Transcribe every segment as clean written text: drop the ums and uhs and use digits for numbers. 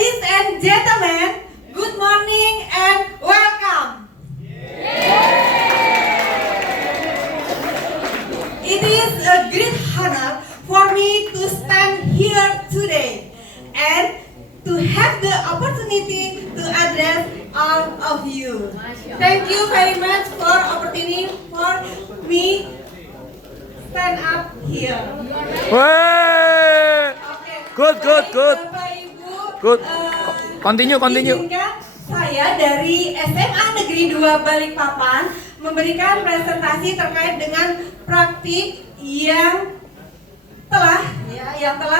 Ladies and gentlemen, good morning and welcome. It is a great honor for me to stand here today and to have the opportunity to address all of you. Thank you very much for opportunity for me stand up here. Wey, good. Bapak Ibu, Good. Continue. izinkan saya dari SMA Negeri 2 Balikpapan memberikan presentasi terkait dengan praktik yang telah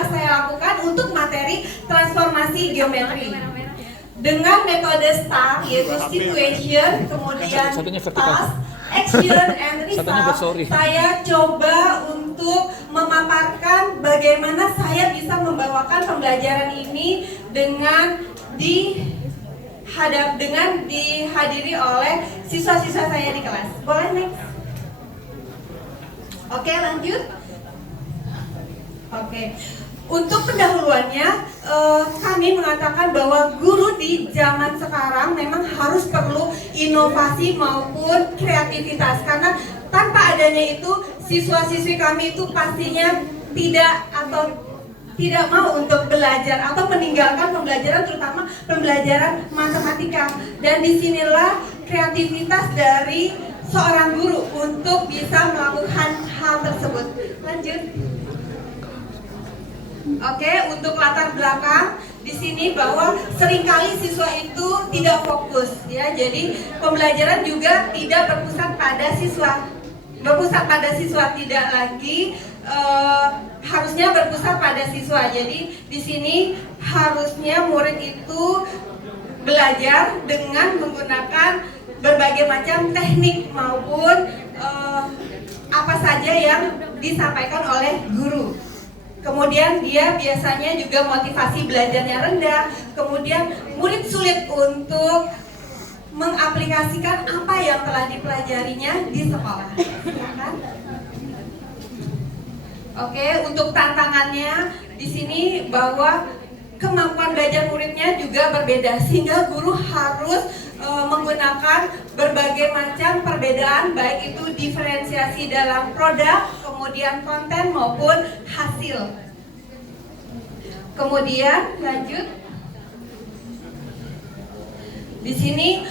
saya lakukan untuk materi transformasi geometri dengan metode STAR, yaitu situation, kemudian task, action, and result. Saya coba untuk memaparkan bagaimana saya bisa membawakan pembelajaran ini dengan dihadiri oleh siswa-siswa saya di kelas. Boleh next? Oke, lanjut. Oke. Untuk pendahuluannya, kami mengatakan bahwa guru di zaman sekarang memang harus perlu inovasi maupun kreativitas, karena tanpa adanya itu siswa-siswi kami itu pastinya tidak mau untuk belajar atau meninggalkan pembelajaran, terutama pembelajaran matematika. Dan disinilah kreativitas dari seorang guru untuk bisa melakukan hal tersebut. Lanjut. Oke, untuk latar belakang di sini bahwa seringkali siswa itu tidak fokus, ya. Jadi pembelajaran juga tidak berpusat pada siswa tidak lagi harusnya berpusat pada siswa. Jadi di sini harusnya murid itu belajar dengan menggunakan berbagai macam teknik maupun apa saja yang disampaikan oleh guru. Kemudian dia biasanya juga motivasi belajarnya rendah. Kemudian murid sulit untuk mengaplikasikan apa yang telah dipelajarinya di sekolah. Silakan. Oke, untuk tantangannya di sini bahwa kemampuan belajar muridnya juga berbeda, sehingga guru harus menggunakan berbagai macam perbedaan, baik itu diferensiasi dalam produk, kemudian konten maupun hasil. Kemudian lanjut. Di sini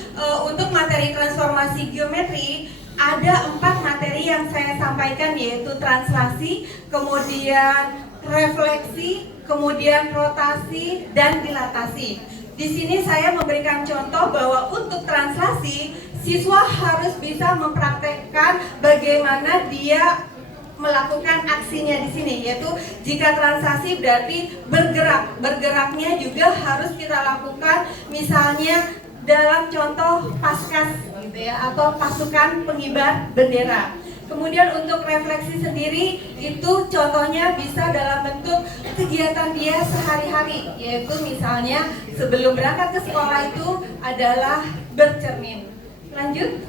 untuk materi transformasi geometri ada 4 materi yang saya sampaikan, yaitu translasi, kemudian refleksi, kemudian rotasi, dan dilatasi. Di sini saya memberikan contoh bahwa untuk translasi, siswa harus bisa mempraktekkan bagaimana dia melakukan aksinya di sini, yaitu jika translasi berarti bergerak. Bergeraknya juga harus kita lakukan, misalnya dalam contoh paskas gitu ya, atau pasukan pengibar bendera. Kemudian untuk refleksi sendiri itu contohnya bisa dalam bentuk kegiatan dia sehari-hari, yaitu misalnya sebelum berangkat ke sekolah itu adalah bercermin. Lanjut.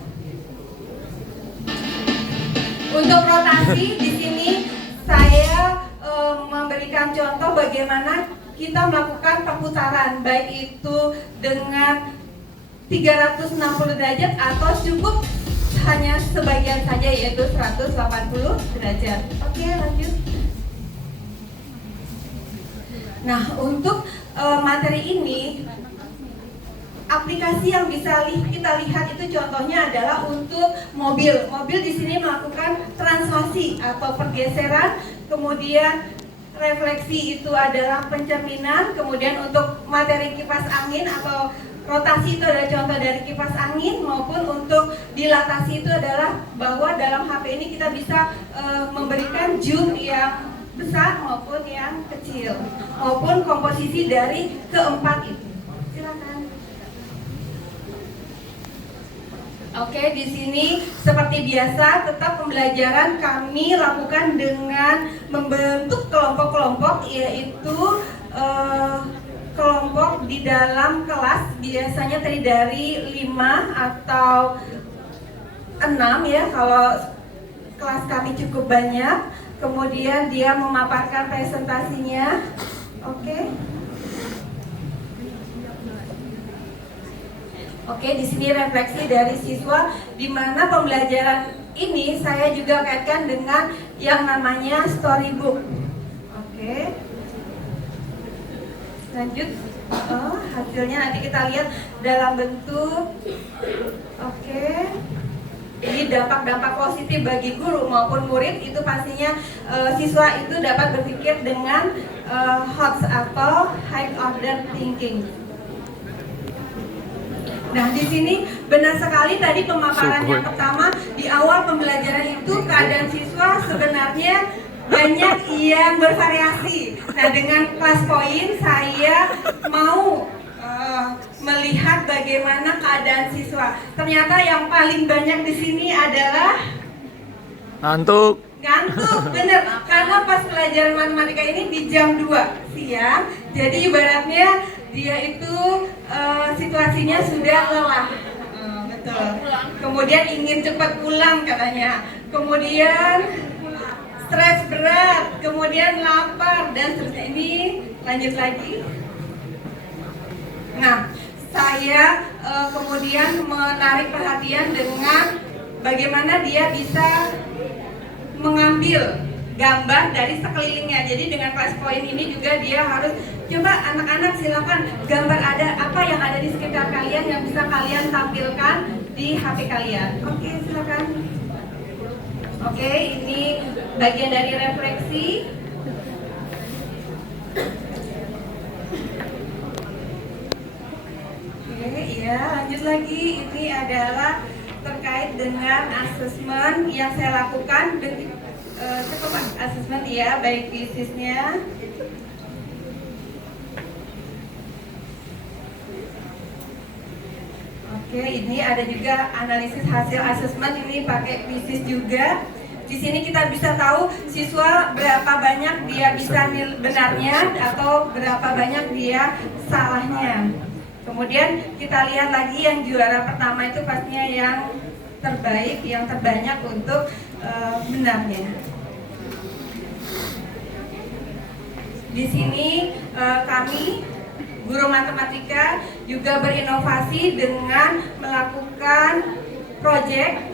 Untuk rotasi di sini saya memberikan contoh bagaimana kita melakukan perputaran, baik itu dengan 360 derajat atau cukup hanya sebagian saja, yaitu 180 derajat. Oke, lanjut. Nah, untuk materi ini, aplikasi yang bisa kita lihat itu contohnya adalah untuk mobil. Mobil di sini melakukan translasi atau pergeseran, kemudian refleksi itu adalah pencerminan, kemudian untuk materi kipas angin atau rotasi itu adalah contoh dari kipas angin, maupun untuk dilatasi itu adalah bahwa dalam HP ini kita bisa memberikan zoom yang besar maupun yang kecil, maupun komposisi dari keempat itu. Silakan. Oke, di sini seperti biasa tetap pembelajaran kami lakukan dengan membentuk kelompok-kelompok, yaitu kelompok di dalam kelas biasanya terdiri dari 5 atau 6 ya, kalau kelas kami cukup banyak. Kemudian dia memaparkan presentasinya. Oke. Oke, di sini refleksi dari siswa, di mana pembelajaran ini saya juga kaitkan dengan yang namanya storybook. Oke, lanjut. Hasilnya nanti kita lihat dalam bentuk. Oke, ini dampak-dampak positif bagi guru maupun murid itu pastinya siswa itu dapat berpikir dengan HOTS atau high order thinking. Nah, di sini benar sekali tadi pemaparan yang pertama di awal pembelajaran itu keadaan siswa sebenarnya banyak yang bervariasi. Nah, dengan kelas poin saya mau melihat bagaimana keadaan siswa. Ternyata yang paling banyak di sini adalah Ngantuk. ngantuk, bener. Karena pas pelajaran matematika ini di jam 2 siang. Jadi ibaratnya dia itu situasinya sudah lelah. Betul. Kemudian ingin cepat pulang katanya. Kemudian stres berat, kemudian lapar dan seterusnya. Ini lanjut lagi. Nah, saya kemudian menarik perhatian dengan bagaimana dia bisa mengambil gambar dari sekelilingnya. Jadi dengan kelas poin ini juga dia harus coba anak-anak silakan gambar ada apa yang ada di sekitar kalian yang bisa kalian tampilkan di HP kalian. Oke, silakan. Oke, ini bagian dari refleksi. Oke, iya, lanjut lagi. Ini adalah terkait dengan asesmen yang saya lakukan. Cukup asesmen ya, baik fisisnya. Oke, ini ada juga analisis hasil asesmen, ini pakai fisis juga. Di sini kita bisa tahu siswa berapa banyak dia bisa benarnya atau berapa banyak dia salahnya. Kemudian kita lihat lagi yang juara pertama itu pastinya yang terbaik, yang terbanyak untuk benarnya. Di sini kami guru matematika juga berinovasi dengan melakukan proyek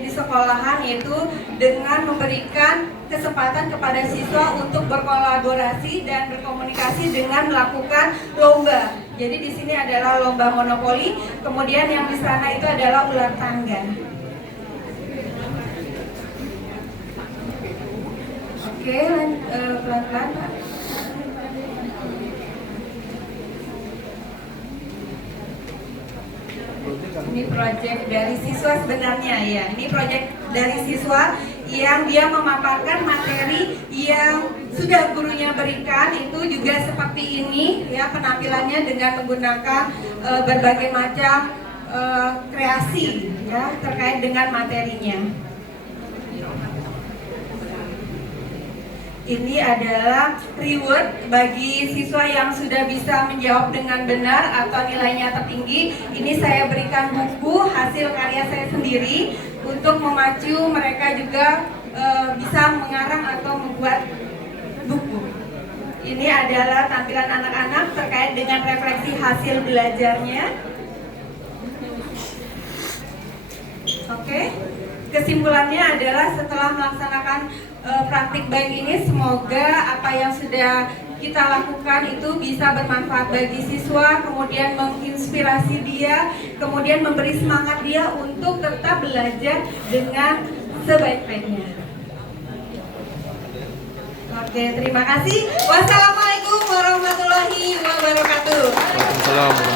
di sekolahan, yaitu dengan memberikan kesempatan kepada siswa untuk berkolaborasi dan berkomunikasi dengan melakukan lomba. Jadi di sini adalah lomba monopoli, kemudian yang di sana itu adalah ular tangga. Oke, pelan-pelan Pak. Ini proyek dari siswa sebenarnya ya. Ini proyek dari siswa yang dia memaparkan materi yang sudah gurunya berikan, itu juga seperti ini ya penampilannya dengan menggunakan berbagai macam kreasi ya terkait dengan materinya. Ini adalah reward bagi siswa yang sudah bisa menjawab dengan benar atau nilainya tertinggi. Ini saya berikan buku hasil karya saya sendiri untuk memacu mereka juga bisa mengarang atau membuat buku. Ini adalah tampilan anak-anak terkait dengan refleksi hasil belajarnya. Oke. Kesimpulannya adalah setelah melaksanakan praktik baik ini, semoga apa yang sudah kita lakukan itu bisa bermanfaat bagi siswa, kemudian menginspirasi dia, kemudian memberi semangat dia untuk tetap belajar dengan sebaik-baiknya. Oke, terima kasih. Wassalamualaikum warahmatullahi wabarakatuh. Waalaikumsalam.